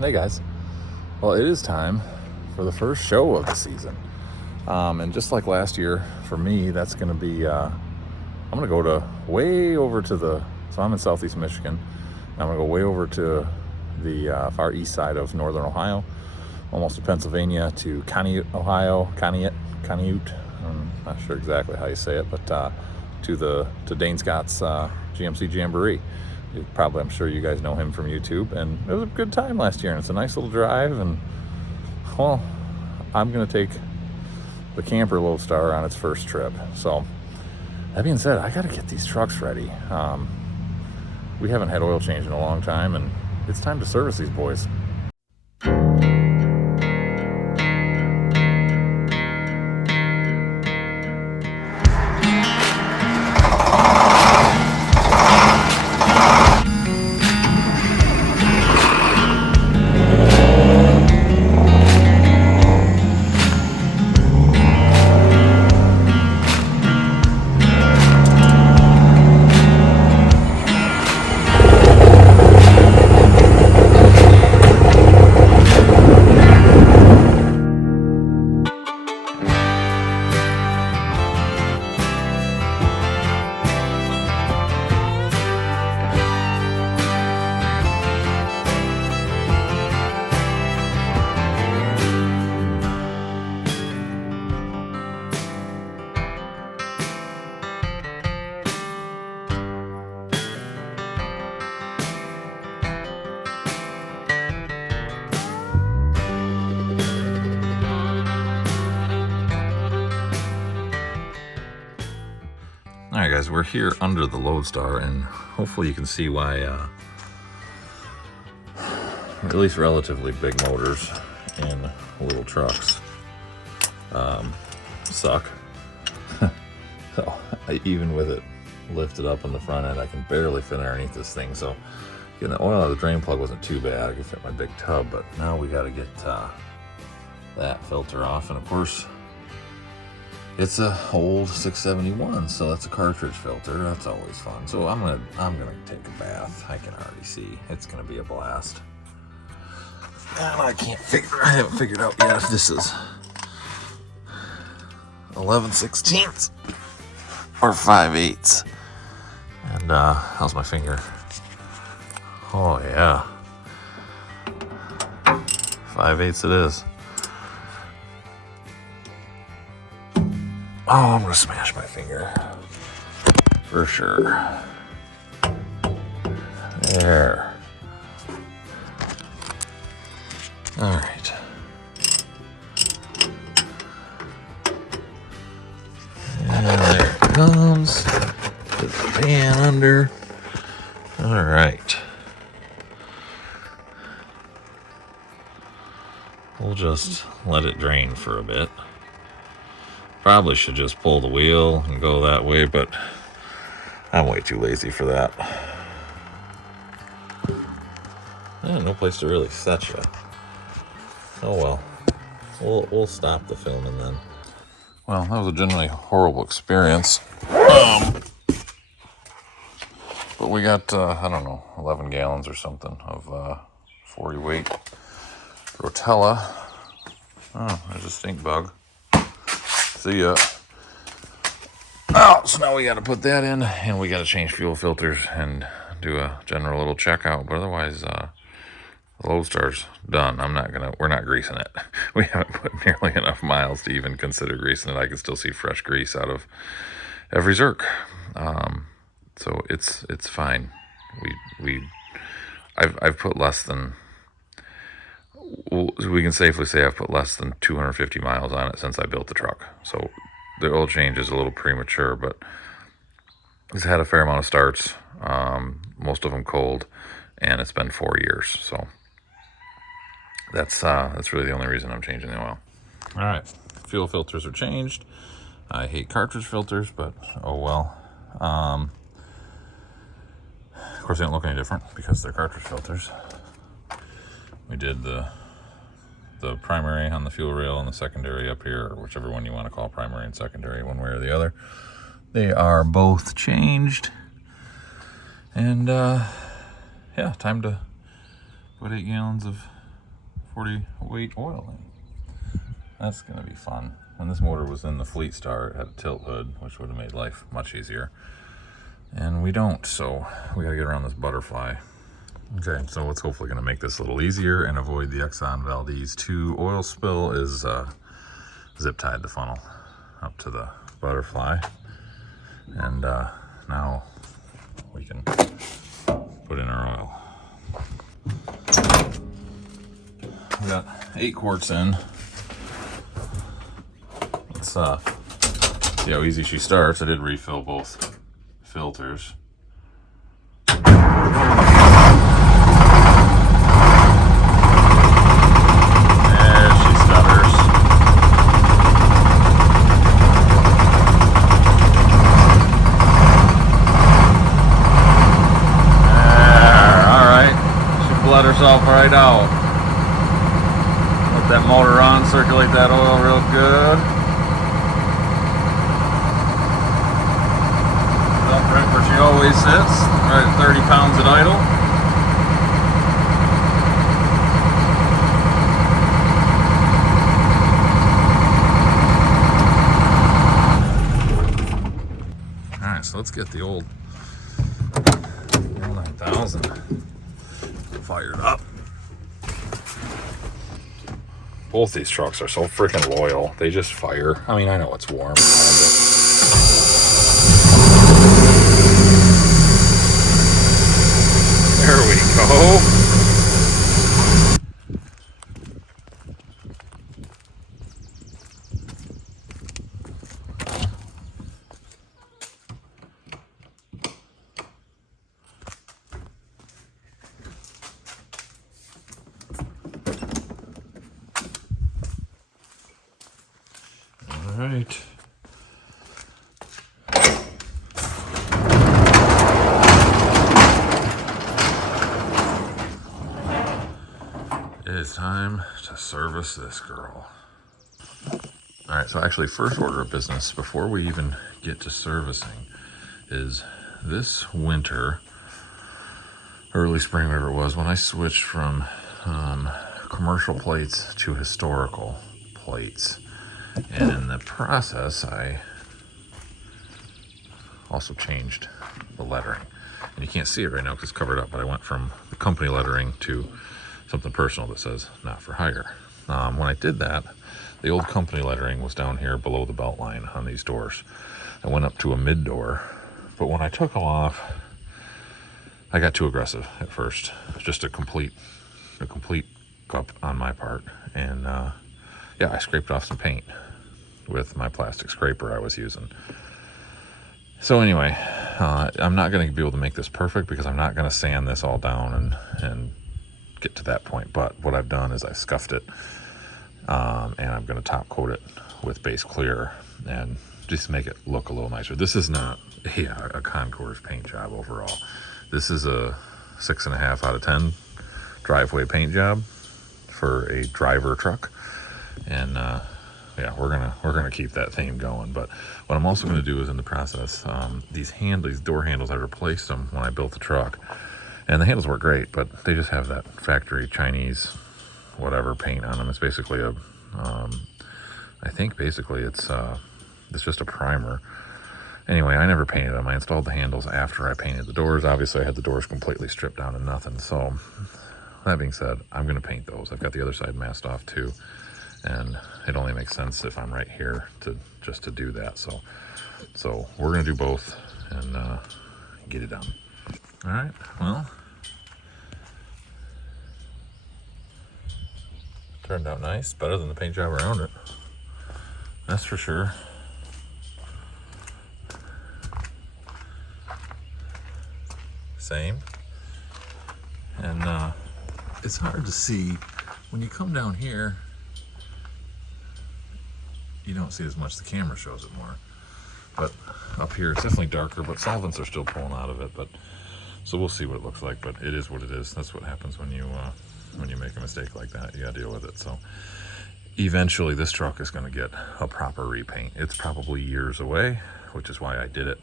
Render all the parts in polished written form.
Hey guys. Well, it is time for the first show of the season. And just like last year, for me, that's going to be, I'm going to go way over to so I'm in southeast Michigan. And I'm going to go way over to the far east side of northern Ohio, almost to Pennsylvania, to Conneaut, Ohio, Conneaut. I'm not sure exactly how you say it, but to Dane Scott's GMC Jamboree. I'm sure you guys know him from YouTube, and it was a good time last year, and it's a nice little drive. And well, I'm gonna take the camper Loadstar on its first trip. So that being said, I gotta get these trucks ready. We haven't had oil change in a long time, and it's time to service these boys. Alright guys, we're here under the Loadstar, and hopefully you can see why at least relatively big motors in little trucks suck. So even with it lifted up on the front end, I can barely fit underneath this thing. So getting the oil out of the drain plug wasn't too bad. I could fit my big tub, but now we got to get that filter off. And of course, it's a old 671, so that's a cartridge filter. That's always fun. So I'm gonna take a bath. I can already see it's gonna be a blast. And I haven't figured out yet if this is 11/16 or 5/8. And how's my finger? Oh yeah, 5/8 it is. Oh, I'm gonna smash my finger for sure. There. All right. And there it comes. Put the pan under. All right. We'll just let it drain for a bit. Probably should just pull the wheel and go that way, but I'm way too lazy for that. No place to really set you. Oh well. We'll stop the filming then. Well, that was a generally horrible experience. But we got, I don't know, 11 gallons or something of 40 weight Rotella. Oh, there's a stink bug. See ya. Oh, so now we got to put that in, and we got to change fuel filters and do a general little checkout. But otherwise, the Loadstar's done. We're not greasing it. We haven't put nearly enough miles to even consider greasing it. I can still see fresh grease out of every Zerk. So it's fine. I've put less than. We can safely say I've put less than 250 miles on it since I built the truck. So the oil change is a little premature, but it's had a fair amount of starts, most of them cold, and it's been 4 years. So that's really the only reason I'm changing the oil. All right, fuel filters are changed. I hate cartridge filters, but oh well. Of course, they don't look any different because they're cartridge filters. We did the primary on the fuel rail and the secondary up here, or whichever one you want to call primary and secondary, one way or the other. They are both changed. And yeah, time to put 8 gallons of 40 weight oil in. That's gonna be fun. When this motor was in the Loadstar, it had a tilt hood, which would have made life much easier. And we don't, so we gotta get around this butterfly. Okay, so what's hopefully gonna make this a little easier and avoid the Exxon Valdez 2 oil spill is zip tied the funnel up to the butterfly. And now we can put in our oil. We got 8 quarts in. Let's see how easy she starts. I did refill both filters. Let herself right out. Let that motor on, circulate that oil real good. Up right where she always sits, right at 30 pounds at idle. Alright, so let's get the old 9000 fired up. Both these trucks are so freaking loyal. They just fire. I mean, I know it's warm, but there we go. All right. It is time to service this girl. All right, so actually first order of business before we even get to servicing is this winter, early spring, whatever it was, when I switched from commercial plates to historical plates. And in the process, I also changed the lettering. And you can't see it right now because it's covered up, but I went from the company lettering to something personal that says not for hire. When I did that, the old company lettering was down here below the belt line on these doors. I went up to a mid door, but when I took them off, I got too aggressive at first. Just a complete cup on my part. And yeah, I scraped off some paint with my plastic scraper I was using. So anyway, I'm not going to be able to make this perfect because I'm not going to sand this all down and get to that point. But what I've done is I scuffed it, and I'm going to top coat it with base clear and just make it look a little nicer. This is not a concours paint job overall. This is a 6.5 out of 10 driveway paint job for a driver truck. And yeah, we're gonna keep that theme going. But what I'm also gonna do is in the process, these door handles, I replaced them when I built the truck, and the handles work great, but they just have that factory Chinese whatever paint on them. It's basically I think basically it's just a primer. Anyway, I never painted them. I installed the handles after I painted the doors. Obviously, I had the doors completely stripped down and nothing. So that being said, I'm gonna paint those. I've got the other side masked off too. And it only makes sense if I'm right here to do that. So we're gonna do both and get it done. All right, well, turned out nice, better than the paint job around it. That's for sure. Same. And it's hard to see when you come down here. You don't see as much. The camera shows it more, but up here it's definitely darker, but solvents are still pulling out of it. But so we'll see what it looks like, but it is what it is. That's what happens when you make a mistake like that. You gotta deal with it. So eventually this truck is going to get a proper repaint. It's probably years away, which is why I did it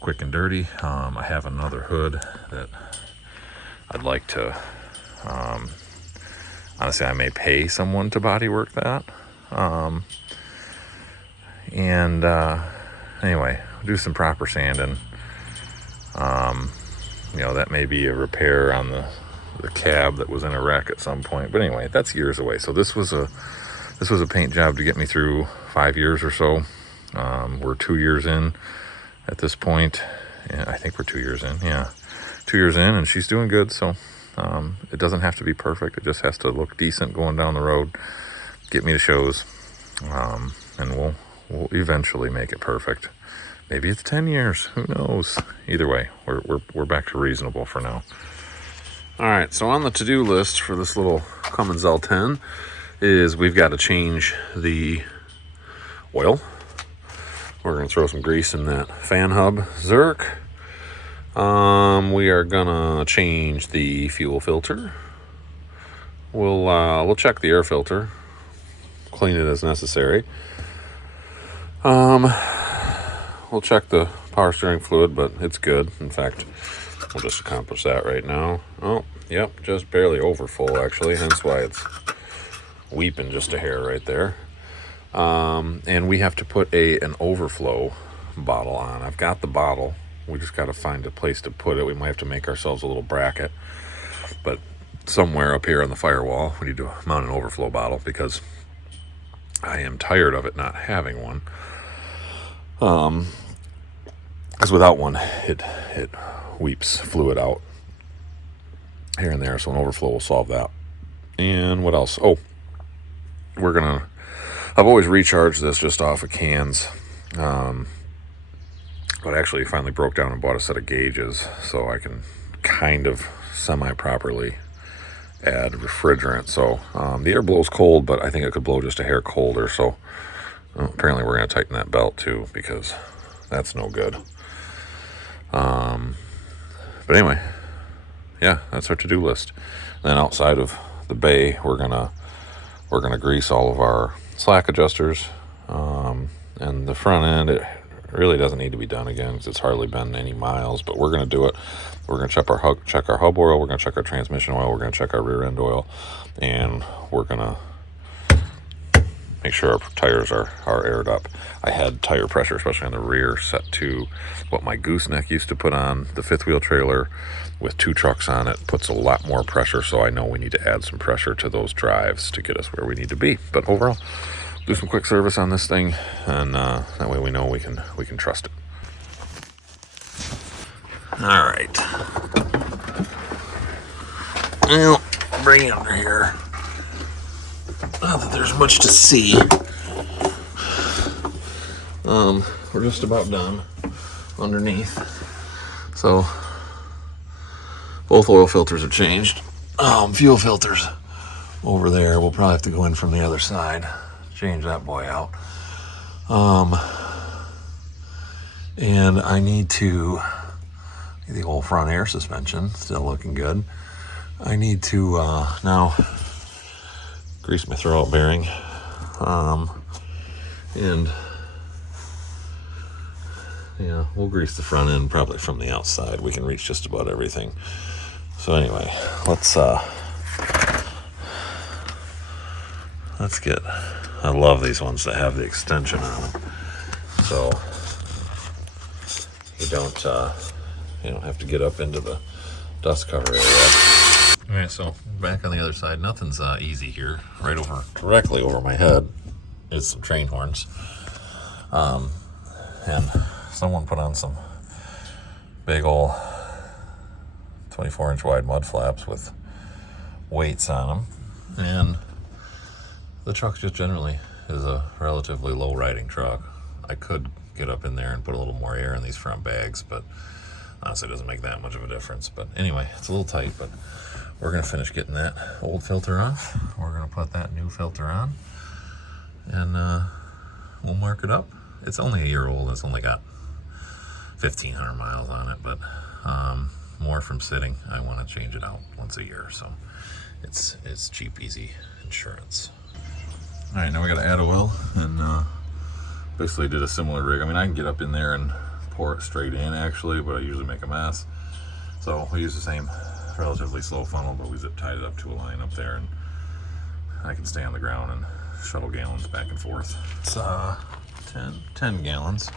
quick and dirty. I have another hood that I'd like to honestly, I may pay someone to body work that. Anyway, do some proper sanding. That may be a repair on the cab that was in a wreck at some point. But anyway, that's years away. So this was a paint job to get me through 5 years or so. We're 2 years in at this point. Yeah, I think we're 2 years in. Yeah, 2 years in, and she's doing good. So it doesn't have to be perfect. It just has to look decent going down the road, get me to shows, and we'll eventually make it perfect. Maybe it's 10 years. Who knows? Either way, we're back to reasonable for now. All right, so on the to-do list for this little Cummins L10 is we've got to change the oil. We're going to throw some grease in that fan hub Zerk. We are going to change the fuel filter. We'll check the air filter, clean it as necessary. We'll check the power steering fluid, but it's good. In fact, we'll just accomplish that right now. Oh, yep, just barely over full, actually, hence why it's weeping just a hair right there. And we have to put an overflow bottle on. I've got the bottle. We just got to find a place to put it. We might have to make ourselves a little bracket. But somewhere up here on the firewall, we need to mount an overflow bottle because I am tired of it not having one. Because without one, it weeps fluid out here and there. So an overflow will solve that. And what else? Oh, I've always recharged this just off of cans. But actually finally broke down and bought a set of gauges so I can kind of semi-properly add refrigerant. So the air blows cold, but I think it could blow just a hair colder. So apparently we're going to tighten that belt too, because that's no good. But anyway, yeah, that's our to-do list. Then outside of the bay, we're gonna grease all of our slack adjusters, and the front end, it really doesn't need to be done again because it's hardly been any miles, but we're gonna do it. We're gonna check our hub oil, we're gonna check our transmission oil, we're gonna check our rear end oil, and we're gonna make sure our tires are aired up. I had tire pressure, especially on the rear, set to what my gooseneck used to put on the fifth wheel trailer with 2 trucks on it. Puts a lot more pressure, so I know we need to add some pressure to those drives to get us where we need to be. But overall, do some quick service on this thing, and that way we know we can trust it. All right. Well, bring it under here. Not that there's much to see. We're just about done underneath. So both oil filters are changed. Fuel filters over there. We'll probably have to go in from the other side, change that boy out. And I need to the old front air suspension, still looking good. I need to now grease my throwout bearing, and yeah, we'll grease the front end probably from the outside. We can reach just about everything. So anyway, let's get, I love these ones that have the extension on them, so you don't have to get up into the dust cover area. All right, so back on the other side, nothing's easy here. Directly over my head is some train horns, and someone put on some big old 24-inch wide mud flaps with weights on them, and the truck just generally is a relatively low riding truck. I could get up in there and put a little more air in these front bags, but honestly it doesn't make that much of a difference. But anyway, it's a little tight, but we're going to finish getting that old filter off. We're going to put that new filter on, and we'll mark it up. It's only a year old. It's only got 1,500 miles on it, but more from sitting. I want to change it out once a year, so it's cheap, easy insurance. All right, now we got to add oil, and basically did a similar rig. I mean, I can get up in there and pour it straight in actually, but I usually make a mess. So we use the same relatively slow funnel, but we zip tied it up to a line up there, and I can stay on the ground and shuttle gallons back and forth. It's 10 gallons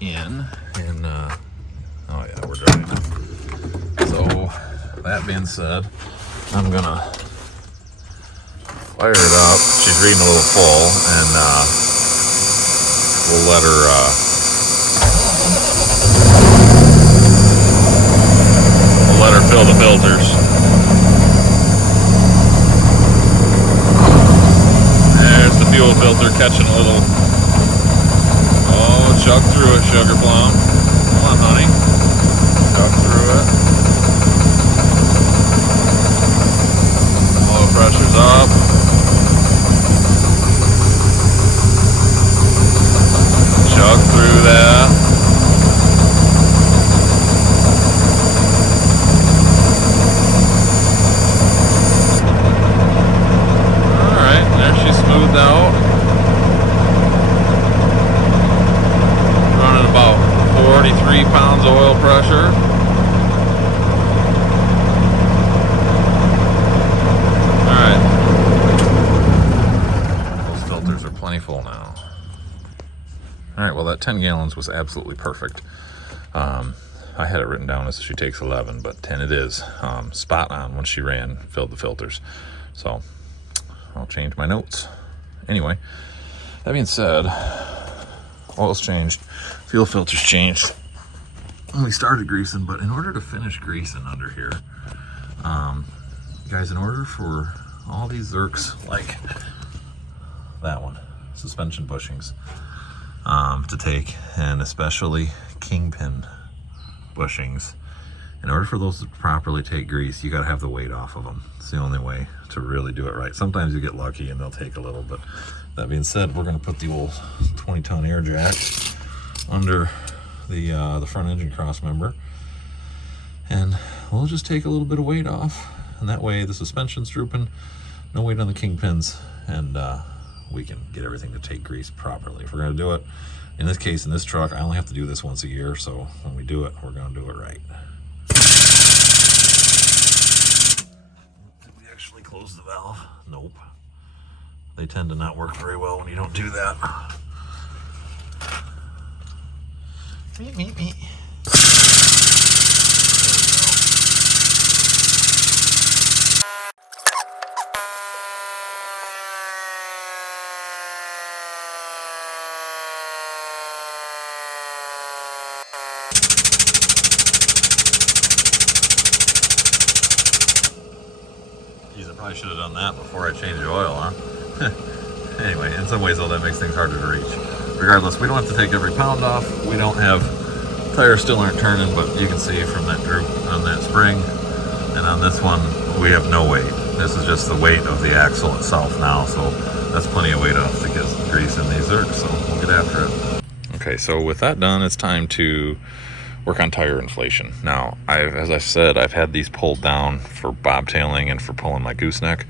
in, and oh yeah, we're dry enough. So that being said, I'm gonna fire it up. She's reading a little full, and we'll let her fill the filters. There's the fuel filter catching a little. Oh, chug through it, sugar plum. Come on, honey. Chug through it. Oil pressure's up. Chug through that. Alright, there she's smoothed out. Running about 43 pounds of oil pressure. Alright. Those filters are plenty full now. Alright, well that 10 gallons was absolutely perfect. I had it written down as she takes 11, but 10 it is. Spot on when she ran, filled the filters. So, I'll change my notes. Anyway, that being said, oil's changed, fuel filters changed. We started greasing, but in order to finish greasing under here, guys, in order for all these zerks, like that one, suspension bushings, to take, and especially kingpin bushings, in order for those to properly take grease, you got to have the weight off of them. It's the only way to really do it right. Sometimes you get lucky and they'll take a little, but that being said, we're going to put the old 20-ton air jack under the front engine cross member, and we'll just take a little bit of weight off, and that way the suspension's drooping, no weight on the kingpins, and we can get everything to take grease properly. If we're going to do it, in this case, in this truck, I only have to do this once a year, so when we do it, we're going to do it right. Did we actually close the valve? Nope. They tend to not work very well when you don't do that. Meep, meep, meep. Geez, I probably should have done that before I changed the oil, huh? Anyway, in some ways though, that makes things harder to reach. Regardless, we don't have to take every pound off. We don't have, tires still aren't turning, but you can see from that droop on that spring, and on this one, we have no weight. This is just the weight of the axle itself now, so that's plenty of weight off to get grease in these zerks, so we'll get after it. Okay, so with that done, it's time to work on tire inflation. Now, as I said, I've had these pulled down for bobtailing and for pulling my gooseneck.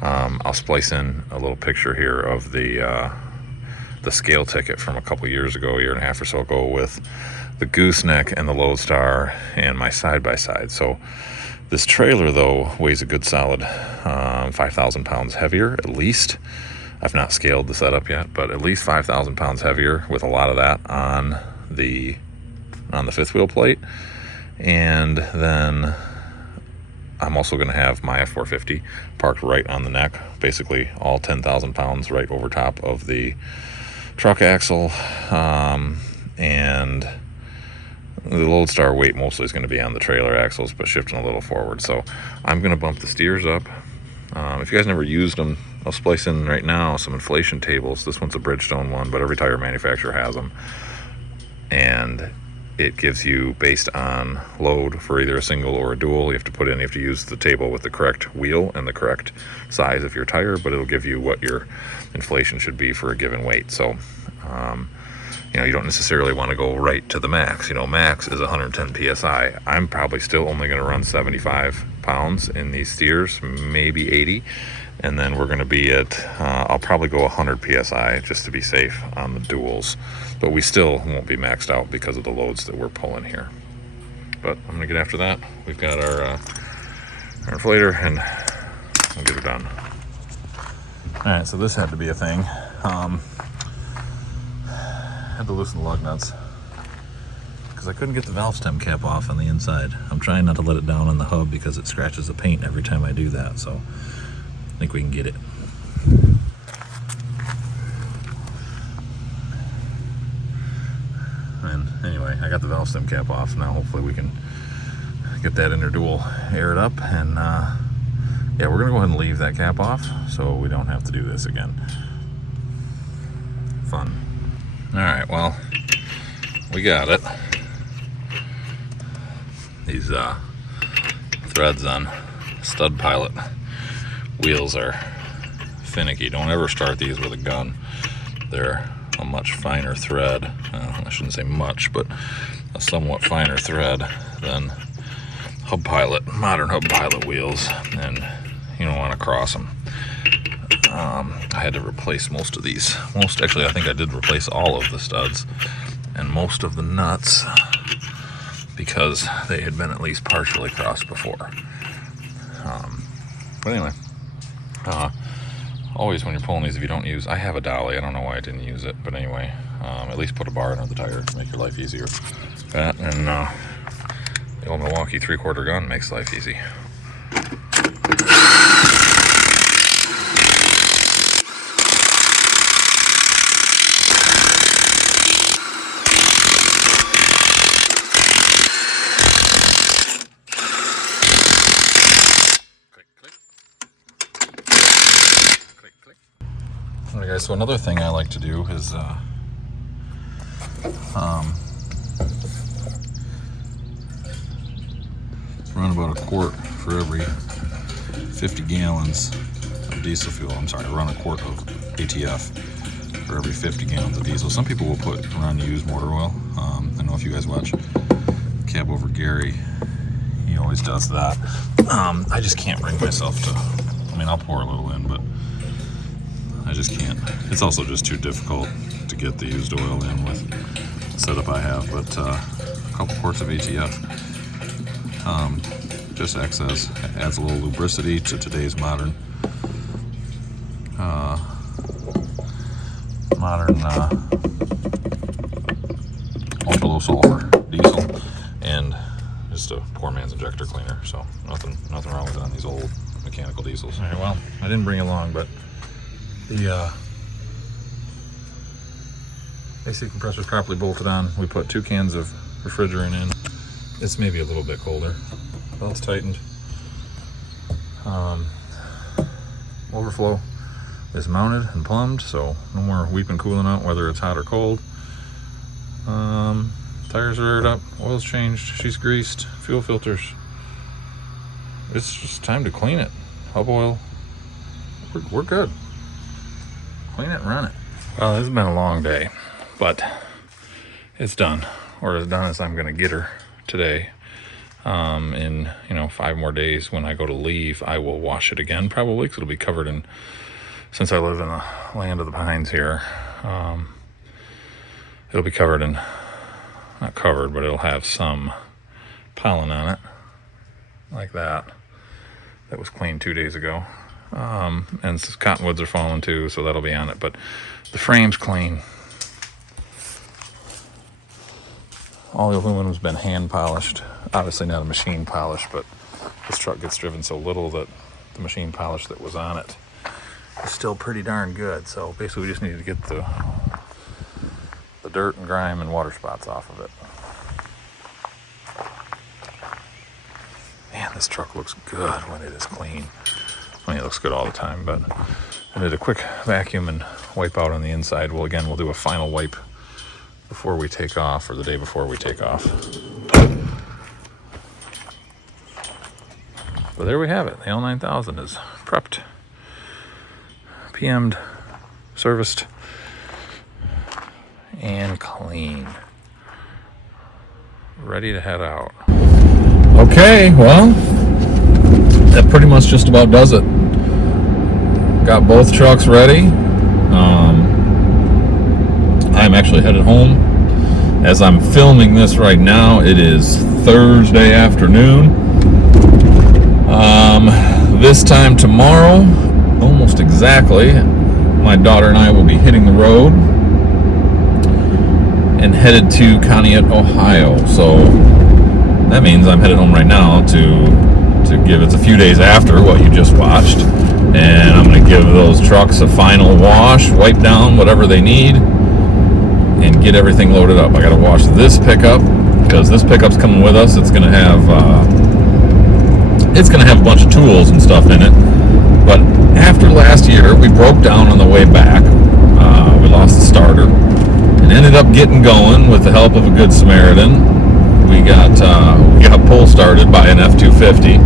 I'll splice in a little picture here of the scale ticket from a couple years ago, a year and a half or so ago, with the gooseneck and the Loadstar and my side-by-side. So this trailer, though, weighs a good solid 5,000 pounds heavier, at least. I've not scaled the setup yet, but at least 5,000 pounds heavier, with a lot of that on the fifth wheel plate. And then I'm also going to have my F450 parked right on the neck, basically all 10,000 pounds right over top of the truck axle, and the Loadstar weight mostly is going to be on the trailer axles, but shifting a little forward. So I'm going to bump the steers up. If you guys never used them, I'll splice in right now some inflation tables. This one's a Bridgestone one, but every tire manufacturer has them. And it gives you, based on load for either a single or a dual, you have to use the table with the correct wheel and the correct size of your tire, but it'll give you what your inflation should be for a given weight. So, you don't necessarily want to go right to the max. Max is 110 PSI. I'm probably still only going to run 75 pounds in these steers, maybe 80. And then we're going to be at, I'll probably go 100 PSI just to be safe on the duals. But we still won't be maxed out because of the loads that we're pulling here. But I'm going to get after that. We've got our inflator, and we'll get it done. Alright, so this had to be a thing. Had to loosen the lug nuts because I couldn't get the valve stem cap off on the inside. I'm trying not to let it down on the hub because it scratches the paint every time I do that, so I think we can get it. And anyway, I got the valve stem cap off. Now hopefully we can get that inner dual aired up, and yeah, we're gonna go ahead and leave that cap off so we don't have to do this again. Fun. All right, well, we got it. These threads on stud pilot wheels are finicky. Don't ever start these with a gun. They're a much finer thread. I shouldn't say much, but a somewhat finer thread than modern hub pilot wheels, and you don't want to cross them. I had to replace most of these. Actually, I think I did replace all of the studs and most of the nuts because they had been at least partially crossed before. But anyway, always when you're pulling these, if you don't use, I have a dolly. I don't know why I didn't use it, but anyway, at least put a bar under the tire to make your life easier. That and the old Milwaukee 3/4 gun makes life easy. Alright guys, so another thing I like to do is run about a quart for every 50 gallons of diesel fuel. I'm sorry, run a quart of ATF for every 50 gallons of diesel. Some people will run used motor oil. I know if you guys watch Cab Over Gary, he always does that. I just can't bring myself to, I mean, I'll pour a little in, but I just can't. It's also just too difficult to get the used oil in with the setup I have, but a couple quarts of ATF just adds a little lubricity to today's modern ultra low sulfur diesel, and just a poor man's injector cleaner. So nothing wrong with it on these old mechanical diesels. All right, well, I didn't bring it along, but the AC compressor is properly bolted on. We put 2 cans of refrigerant in. It's maybe a little bit colder. Belt's tightened. Overflow is mounted and plumbed, so no more weeping cooling out whether it's hot or cold. Tires are aired up, oil's changed, she's greased, fuel filters. It's just time to clean it. Hub oil, we're good. Clean it and run it. Well, this has been a long day, but it's done, or as done as I'm gonna get her today. In 5 more days when I go to leave, I will wash it again probably, because it'll be covered in, since I live in the land of the pines here, it'll be covered in, not covered, but it'll have some pollen on it like that was cleaned 2 days ago. And cottonwoods are falling too, so that'll be on it, but the frame's clean. All the aluminum's been hand polished. Obviously not a machine polish, but this truck gets driven so little that the machine polish that was on it is still pretty darn good. So basically we just need to get the dirt and grime and water spots off of it. Man, this truck looks good when it is clean. I mean, it looks good all the time, but I did a quick vacuum and wipe out on the inside. Well, again, we'll do a final wipe before we take off, or the day before we take off. But there we have it. The L9000 is prepped, PM'd, serviced, and clean. Ready to head out. Okay, well, that pretty much just about does it. Got both trucks ready. I'm actually headed home. As I'm filming this right now, it is Thursday afternoon. This time tomorrow, almost exactly, my daughter and I will be hitting the road and headed to Conneaut, Ohio. So that means I'm headed home right now to give, it's a few days after what you just watched, and I'm going to give those trucks a final wash, wipe down whatever they need, and get everything loaded up. I got to wash this pickup because this pickup's coming with us. It's going to have a bunch of tools and stuff in it. But after last year, we broke down on the way back. We lost the starter and ended up getting going with the help of a good Samaritan. We got pull started by an F-250,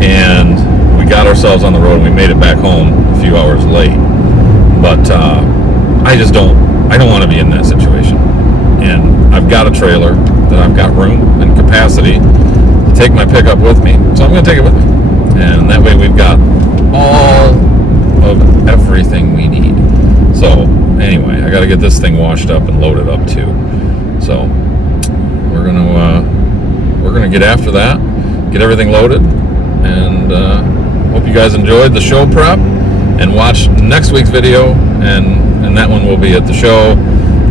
and we got ourselves on the road and we made it back home a few hours late. But I don't want to be in that situation. And I've got a trailer that I've got room and capacity to take my pickup with me, so I'm going to take it with me. And that way we've got all of everything we need. So anyway, I got to get this thing washed up and loaded up too. So we're gonna get after that, get everything loaded, and hope you guys enjoyed the show prep, and watch next week's video, and that one will be at the show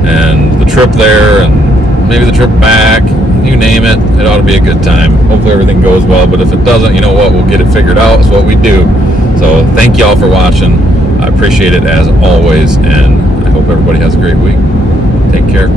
and the trip there and maybe the trip back. You name it, it ought to be a good time. Hopefully everything goes well, but if it doesn't, you know what, we'll get it figured out. It's what we do. So thank y'all for watching. I appreciate it as always, and I hope everybody has a great week. Take care.